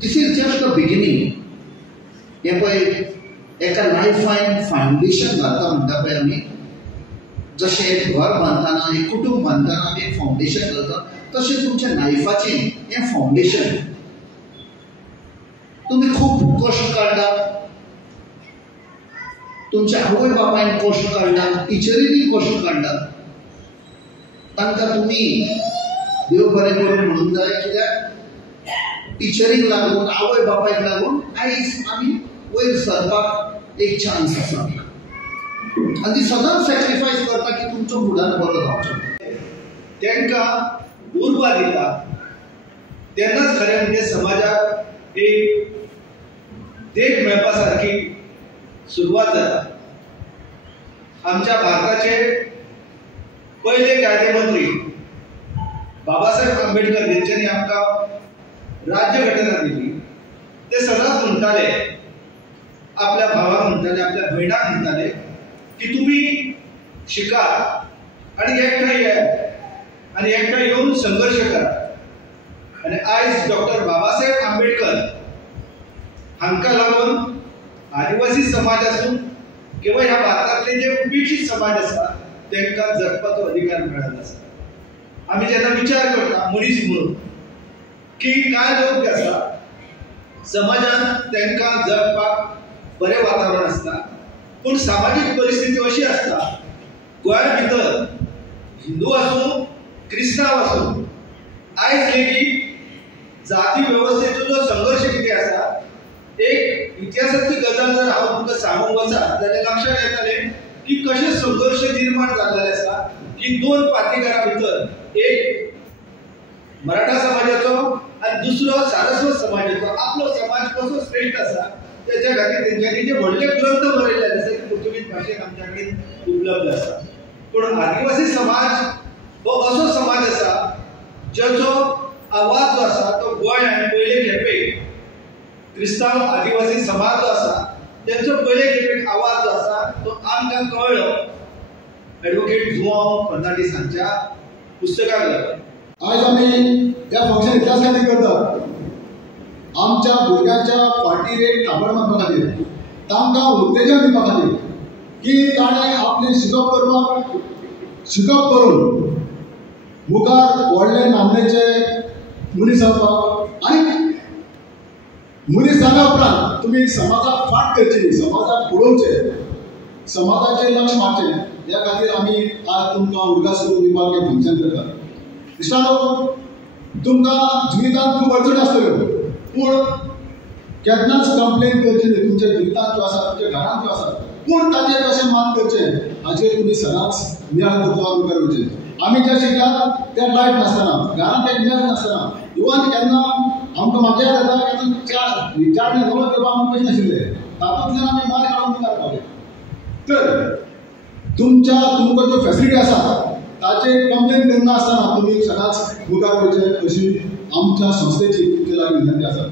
This is just the beginning. हे पळय एका लायफान फाउंडेशन घालता म्हणटा पळय आमी, जशें एक घर बांदतना एक कुटुंब बांदतना आमी एक फाउंडेशन घालता, तशें तुमच्या लायफाचें हें फाउंडेशन. तुम्ही खूप कष्ट काढला, तुमच्या आवय बापायन कष्ट काढला, टिचरींनी कष्ट काढला, तांकां तुम्ही देव बरें करून म्हणूंक जाय. कित्याक टिचरीक लागून आवय बापायक लागून आयज आमी वयर सरपाक एक चान्स आसा. आनी ती सदांच सॅक्रिफायस करता की तुमचो फुडार बरो जावचो. तांकां उर्बा दिता तेन्नाच खरें म्हणजे समाजाक एक देख मेळपा सारकी सुरवात जाता. आमच्या भारताचे पहिले कायदेमंत्री बाबासाहेब आंबेडकर हेंच्यांनी आमकां राज्य घटना दिली. ते सदांच म्हणटाले, आपल्या भावाक म्हणटाले, आपल्या भयणाक म्हणटाले की तुम्ही शिका आणि एकठांय या आणि एकठांय येऊन संघर्ष करा. आणि आयज डॉक्टर बाबासाहेब आंबेडकर हांकां लागून आदिवासी समाज आसूं किंवा ह्या भारतातले जे उपेक्षित समाज आसा तांकां जगपाचो अधिकार मेळ्ळो आसा. आमी जेन्ना विचार करता मनीस म्हणून की कांय लोक जे आसा समाजांत तांकां जगपाक बरें वातावरण आसता, पूण सामाजीक परिस्थिती अशी आसता गोंया भितर हिंदू आसूं क्रिस्तांव आसूं आयज लेगीत जाती वेवस्थेचो जो संघर्ष कितें आसा, एक इतिहासाची गजाल जर हांव तुमकां सांगूंक वचत जाल्यार लक्षांत येतलें की कशें संघर्ष निर्माण जाल्ले आसा की दोन पाटीकारां भितर एक मराठा समाजाचो आनी दुसरो सारस्वत समाजाचो. आपलो समाज कसो श्रेष्ठ आसा त्याच्या खातीर तेंच्यांनी जे व्हडले ग्रंथ बरयल्ले आसा ते पुर्तुगीज भाशेन आमच्या कडेन उपलब्ध आसा. पूण आदिवासी समाज हो असो समाज आसा जाचो आवाज जो आसा तो गोंयांत पयले खेपेक क्रिस्तांव आदिवासी समाज जो आसा त्यांचो पयले खेपेक आवाज जो आसा तो आमकां कळ्ळो ॲडव्होकेट जुआंव फर्नांडीस हांच्या पुस्तकाक लागून. आज आमी ह्या फंक्शन इतल्याच खातीर करतात, आमच्या भुरग्यांच्या फाटीर एक थाबड मारपा खातीर, तांकां उत्तेजन दिवपा खातीर की ताणें आपली शिकप करून मुखार व्हडले नामनेचे मनीस जावपाक. आनी मनीस जाल्या उपरांत तुमी समाजाक फाट करची, समाजाक पळोवचें, समाजाचेर लक्ष मारचें. ह्या खातीर आमी आज तुमकां उर्गा सुरू दिवपाक हें फंक्शन करतात. इश्टानो, तुमकां जिवितांत खूब अडचणी आसतल्यो, पूण केन्नाच कंप्लेन करची न्ही. तुमच्या जिवितांत ज्यो आसा, तुमच्या घरांत ज्यो आसा, पूण ताचेर कशें मात करचें हाचेर तुमी सदांच नियाळ करपाक मुखार वयचें. आमी जे शिकल्यात ते लायट नासतना, घरांत एक मेळ नासतना, इवन केन्ना आमकां म्हाका याद येता केन्ना चार नवरो करपाक आमकां पयशे नाशिल्ले, तातूंतल्यान आमी मार काडून मुखार पावले. तर तुमकां ज्यो फॅसिलिटी आसा ताचेर कंप्लेन करनासतना तुमी सदांच मुखार वयचें अशी आमच्या संस्थेची तुमचे लागीं विनंती आसा.